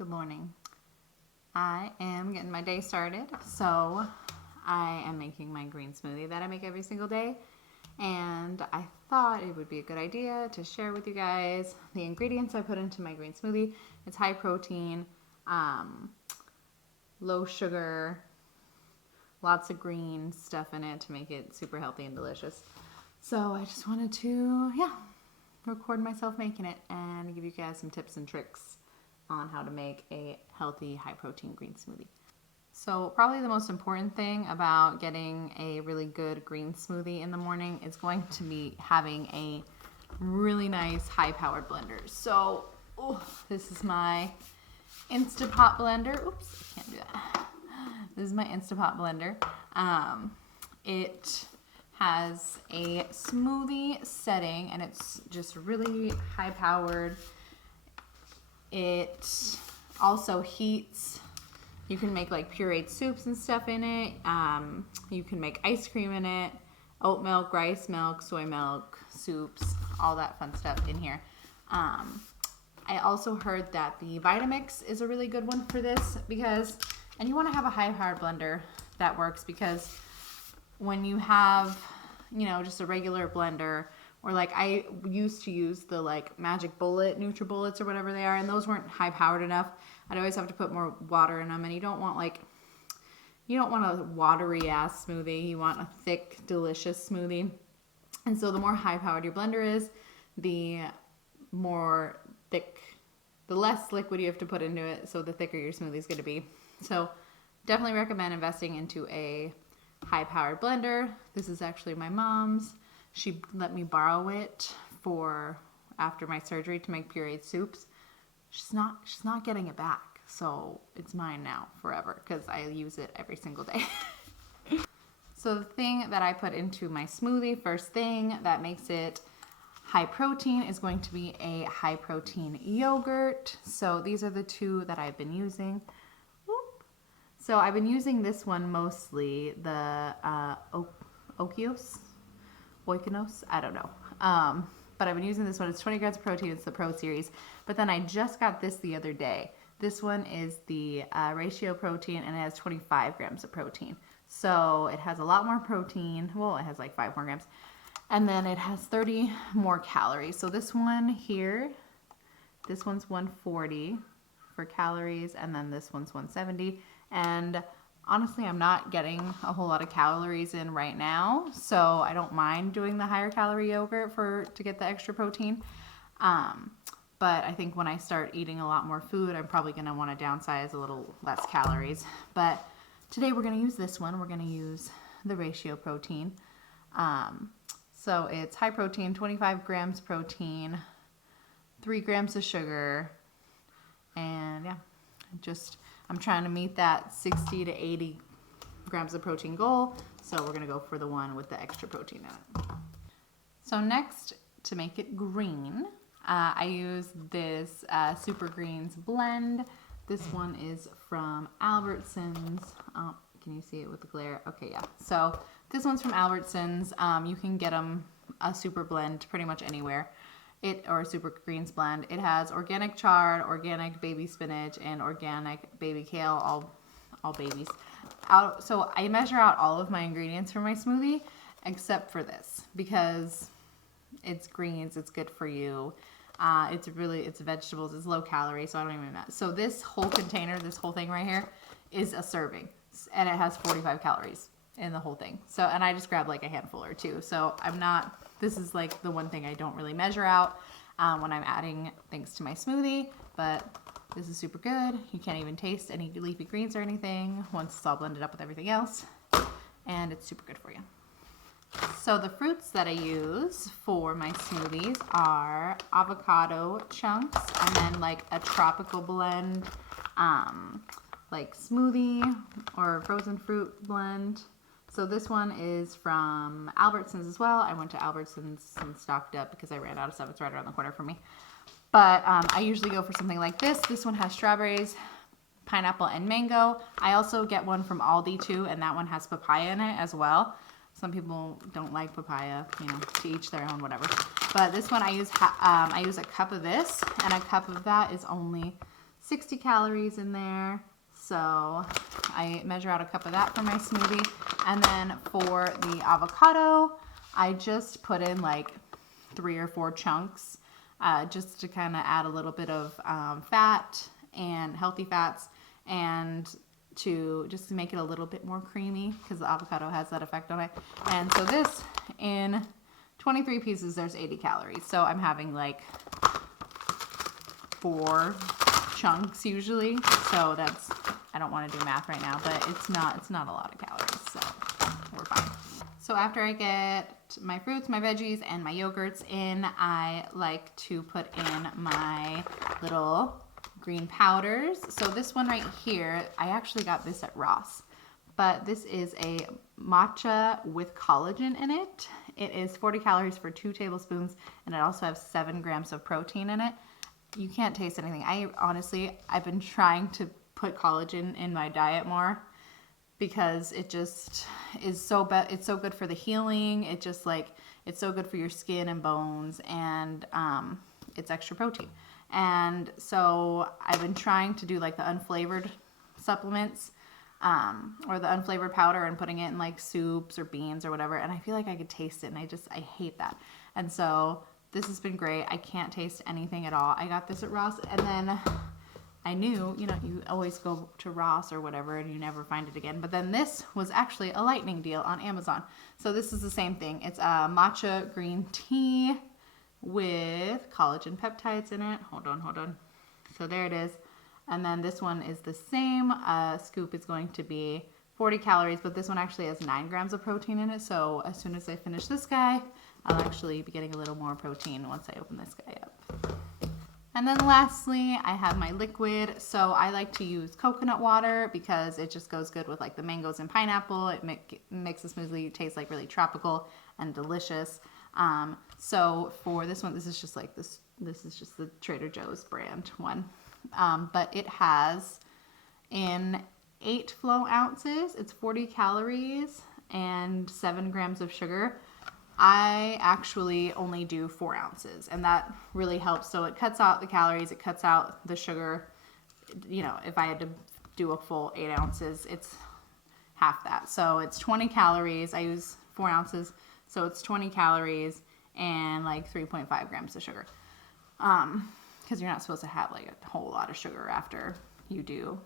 Good morning. I am getting my day started, so I am making my green smoothie that I make every single day, and I thought it would be a good idea to share with you guys the ingredients I put into my green smoothie. It's high protein, low sugar, lots of green stuff in it to make it super healthy and delicious. So I just wanted to, record myself making it and give you guys some tips and tricks on how to make a healthy, high-protein green smoothie. So probably the most important thing about getting a really good green smoothie in the morning is going to be having a really nice, high-powered blender. So this is my Instapot blender. Oops, I can't do that. This is my Instapot blender. It has a smoothie setting, and it's just really high-powered. It also heats. You can make like pureed soups and stuff in it. You can make ice cream in it, oat milk, rice milk, soy milk, soups, all that fun stuff in here. I also heard that the Vitamix is a really good one for this and you want to have a high-powered blender that works, because when you have, just a regular blender, or like I used to use the like Magic Bullet, NutriBullets or whatever they are, and those weren't high powered enough. I'd always have to put more water in them, and you don't want a watery ass smoothie. You want a thick, delicious smoothie. And so the more high powered your blender is, the less liquid you have to put into it, so the thicker your smoothie is going to be. So definitely recommend investing into a high powered blender. This is actually my mom's. She let me borrow it for after my surgery to make pureed soups. She's not getting it back, so it's mine now forever because I use it every single day. So the thing that I put into my smoothie, first thing that makes it high protein, is going to be a high protein yogurt. So these are the two that I've been using. So I've been using this one mostly, the oikos, I don't know. But I've been using this one. It's 20 grams of protein. It's the Pro Series. But then I just got this the other day. This one is the ratio protein, and it has 25 grams of protein. So it has a lot more protein. Well, it has like 5 more grams. And then it has 30 more calories. So this one here, this one's 140 for calories, and then this one's 170. And honestly, I'm not getting a whole lot of calories in right now, so I don't mind doing the higher calorie yogurt to get the extra protein. But I think when I start eating a lot more food, I'm probably going to want to downsize a little less calories. But today we're going to use this one. We're going to use the ratio protein. So it's high protein, 25 grams protein, 3 grams of sugar, and I'm trying to meet that 60 to 80 grams of protein goal, so we're going to go for the one with the extra protein in it. So next, to make it green, I use this Super Greens blend. This one is from Albertsons. Oh, can you see it with the glare? Okay, yeah. So this one's from Albertsons. You can get them a super blend pretty much anywhere. Or a Super Greens blend. It has organic chard, organic baby spinach, and organic baby kale, all babies. So I measure out all of my ingredients for my smoothie, except for this, because it's greens, it's good for you. It's vegetables, it's low calorie, so I don't even know. So this whole container, this whole thing right here, is a serving, and it has 45 calories in the whole thing. So, and I just grabbed like a handful or two. So this is like the one thing I don't really measure out when I'm adding things to my smoothie, but this is super good. You can't even taste any leafy greens or anything once it's all blended up with everything else, and it's super good for you. So the fruits that I use for my smoothies are avocado chunks, and then like a tropical blend, like smoothie or frozen fruit blend. So this one is from Albertsons as well. I went to Albertsons and stocked up because I ran out of stuff. It's right around the corner for me. But I usually go for something like this. This one has strawberries, pineapple, and mango. I also get one from Aldi too, and that one has papaya in it as well. Some people don't like papaya, to each their own, whatever. But this one I use a cup of this, and a cup of that is only 60 calories in there. So I measure out a cup of that for my smoothie. And then for the avocado, I just put in like 3 or 4 chunks just to kind of add a little bit of fat and healthy fats, and to just to make it a little bit more creamy, because the avocado has that effect on it. And so this, in 23 pieces, there's 80 calories. So I'm having like 4 chunks usually. So that's, I don't want to do math right now, but it's not a lot of calories, so we're fine. So after I get my fruits, my veggies, and my yogurts in, I like to put in my little green powders. So this one right here, I actually got this at Ross, but this is a matcha with collagen in it. It is 40 calories for 2 tablespoons, and it also has 7 grams of protein in it. You can't taste anything. I've been trying to put collagen in my diet more, because it just is so it's so good for the healing. It just like, it's so good for your skin and bones, and it's extra protein. And so I've been trying to do like the unflavored supplements, or the unflavored powder, and putting it in like soups or beans or whatever. And I feel like I could taste it, and I hate that. And so this has been great. I can't taste anything at all. I got this at Ross, and then I knew, you know, you always go to Ross or whatever and you never find it again. But then this was actually a lightning deal on Amazon. So this is the same thing. It's a matcha green tea with collagen peptides in it. Hold on. So there it is. And then this one is the same. Scoop is going to be 40 calories, but this one actually has 9 grams of protein in it. So as soon as I finish this guy, I'll actually be getting a little more protein once I open this guy up. And then lastly, I have my liquid. So I like to use coconut water because it just goes good with like the mangoes and pineapple. It makes the smoothie taste like really tropical and delicious. So for this one, this is just the Trader Joe's brand one. But it has, in 8 flow ounces, it's 40 calories and 7 grams of sugar. I actually only do 4 ounces, and that really helps. So it cuts out the calories, it cuts out the sugar. You know, if I had to do a full 8 ounces, it's half that. So it's 20 calories. I use 4 ounces, so it's 20 calories and like 3.5 grams of sugar. Because you're not supposed to have like a whole lot of sugar after you do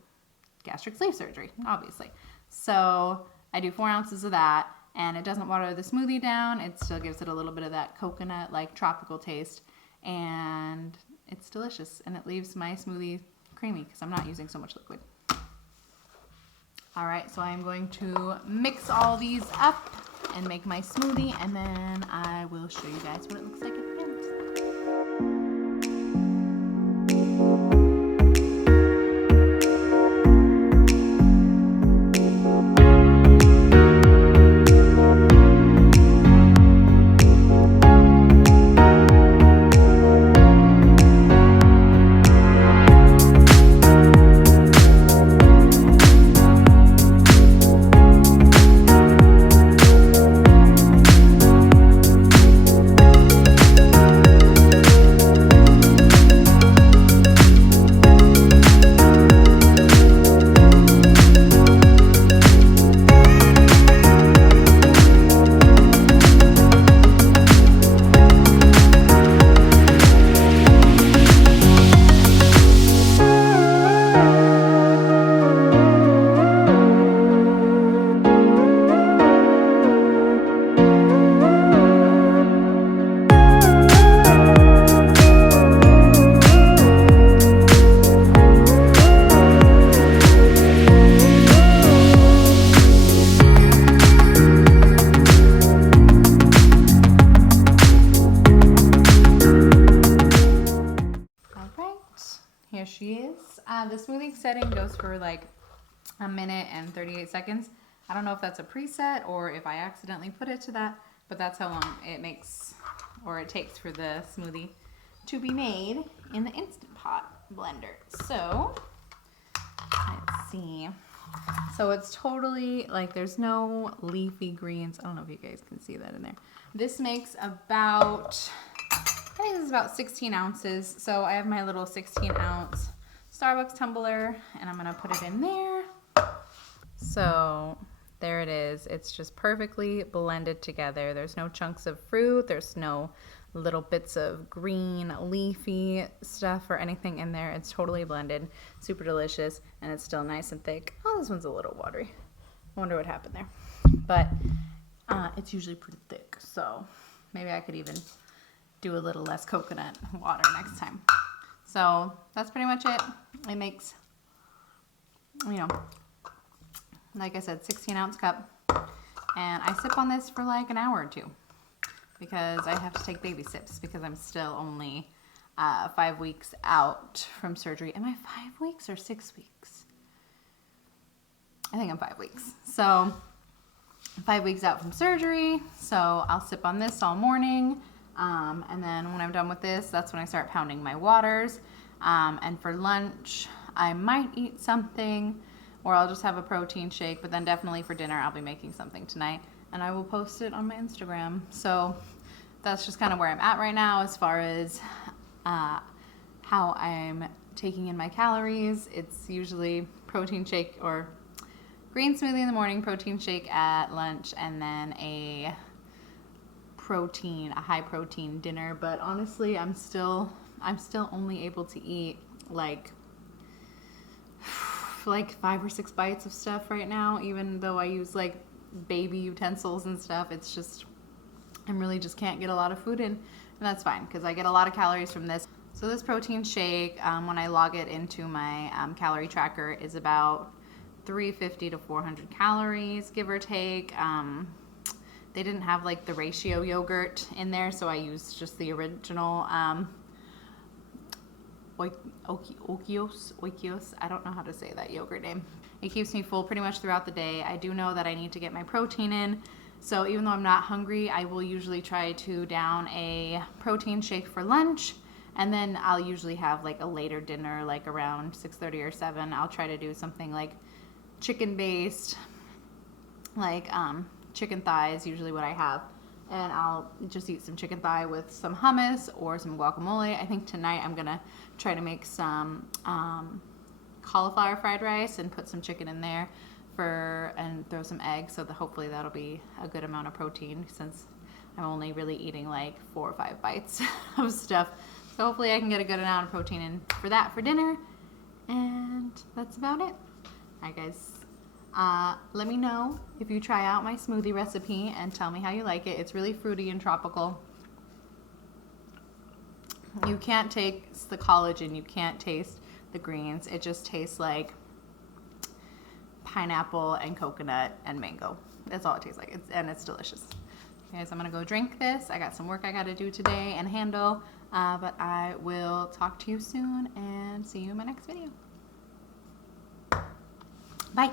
gastric sleeve surgery, obviously. So I do 4 ounces of that. And it doesn't water the smoothie down. It still gives it a little bit of that coconut, like tropical taste. And it's delicious. And it leaves my smoothie creamy because I'm not using so much liquid. All right, so I'm going to mix all these up and make my smoothie. And then I will show you guys what it looks like at the end. Here she is. The smoothie setting goes for like 1 minute and 38 seconds. I don't know if that's a preset or if I accidentally put it to that, but that's how long it takes for the smoothie to be made in the Instant Pot blender. So let's see. So it's totally like, there's no leafy greens. I don't know if you guys can see that in there. This makes about, I think this is about 16 ounces. So I have my little 16 ounce Starbucks tumbler, and I'm gonna put it in there. So there it is. It's just perfectly blended together. There's no chunks of fruit. There's no little bits of green leafy stuff or anything in there. It's totally blended, super delicious, and it's still nice and thick. Oh, this one's a little watery. I wonder what happened there. But it's usually pretty thick, so maybe I could even do a little less coconut water next time. So that's pretty much it. It makes, you know, like I said, 16-ounce cup. And I sip on this for like an hour or two because I have to take baby sips because I'm still only 5 weeks out from surgery. Am I 5 weeks or 6 weeks? I think I'm 5 weeks. So 5 weeks out from surgery. So I'll sip on this all morning. And then when I'm done with this, that's when I start pounding my waters. And for lunch, I might eat something, or I'll just have a protein shake, but then definitely for dinner, I'll be making something tonight, and I will post it on my Instagram. So that's just kind of where I'm at right now as far as how I'm taking in my calories. It's usually protein shake or green smoothie in the morning, protein shake at lunch, and then a high protein dinner. But honestly, I'm still only able to eat like 5 or 6 bites of stuff right now, even though I use like baby utensils and stuff. It's just, I really just can't get a lot of food in, and that's fine because I get a lot of calories from this. So this protein shake, when I log it into my calorie tracker, is about 350 to 400 calories, give or take. They didn't have like the ratio yogurt in there, so I used just the original oikos. I don't know how to say that yogurt name. It keeps me full pretty much throughout the day. I do know that I need to get my protein in, so even though I'm not hungry, I will usually try to down a protein shake for lunch, and then I'll usually have like a later dinner, like around 6:30 or 7. I'll try to do something like chicken based, like chicken thighs, usually what I have. And I'll just eat some chicken thigh with some hummus or some guacamole. I think tonight I'm gonna try to make some cauliflower fried rice and put some chicken in there and throw some eggs, so that hopefully that'll be a good amount of protein since I'm only really eating like 4 or 5 bites of stuff. So hopefully I can get a good amount of protein in for that for dinner. And that's about it. Alright guys. Let me know if you try out my smoothie recipe and tell me how you like it. It's really fruity and tropical. You can't taste the collagen, you can't taste the greens. It just tastes like pineapple and coconut and mango. That's all it tastes like. It's delicious. Guys, I'm gonna go drink this. I got some work I gotta do today and handle, but I will talk to you soon and see you in my next video. Bye.